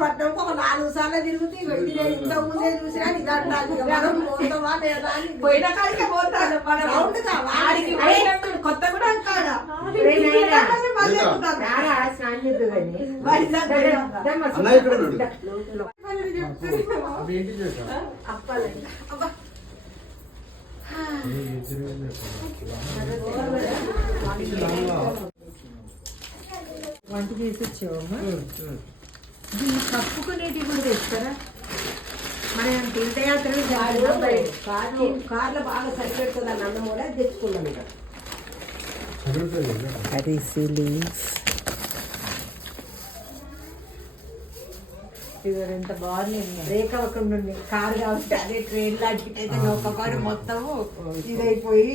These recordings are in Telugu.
పట్టణం ఒక 4 సార్లు తిరుగుతూ ఇంత ముందే చూసినా పోయిన కాడికి పోతాడు కొత్త కూడా వంట చేసి వచ్చావమ్మా దీన్ని కప్పుకునేటివి కూడా తెస్తారా మనం తీర్థయాత్రలు కార్లో బాగా సరిపెడుతుంది అని అన్నం కూడా తెచ్చుకున్నాం ఇక ఎంత బాగుంది బ్రేక్ అవ్వకుండా ఉంది కారు కాబట్టి అదే ట్రైన్ లాంటి ఒక కారు మొత్తము ఇదైపోయి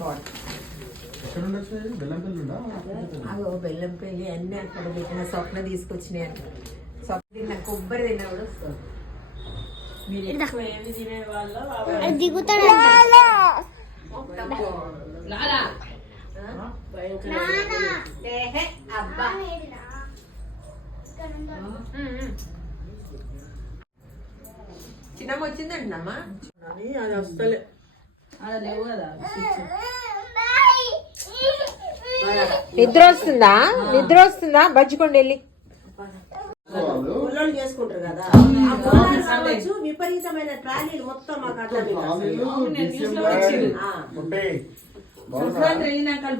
బాగుంది. బెల్లంపల్లి అన్ని అక్కడ పెట్టిన స్వప్న తీసుకొచ్చినాయి అంట స్వప్న తిన్నా కొబ్బరి తిన్నా కూడా వస్తుంది. మీరు ఎక్కువ ఏమి తినే వాళ్ళు అబ్బా చిన్నమ్మ వచ్చిందండి అమ్మా అది వస్తలే అది లేవు కదా నిద్ర వస్తుందా బజ్జికొండ వెళ్ళి పుల్లోళ్ళు చేసుకుంటారు కదా విపరీతమైన ట్రాలీలు మొత్తం మాకు అట్లా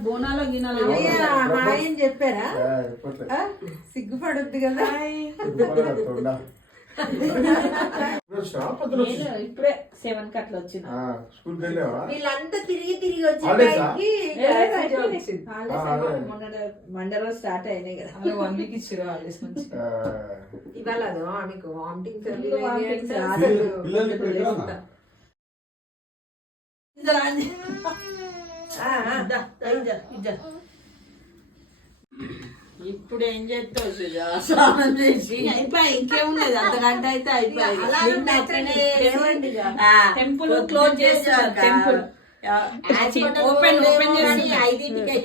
బోనాలో గినాలో ఆయన చెప్పారా సిగ్గుపడుద్ది కదా ఇప్పుడే 7 అట్లా వచ్చింది వీళ్ళంతా తిరిగి వచ్చి మండే రోజు స్టార్ట్ అయినాయి కదా 1 వీక్ ఇచ్చారు హాలిడేస్ నుంచి ఇవాళ మీకు వామిటింగ్ ఇప్పుడు ఏం చేస్తావు స్నానం చేసి అయిపోయి ఇంకేమున్నది అర్ధగంట అయితే అయిపోయి టెంపుల్ క్లోజ్ చేస్తారు టెంపుల్ ఓపెన్ చేసి 5కే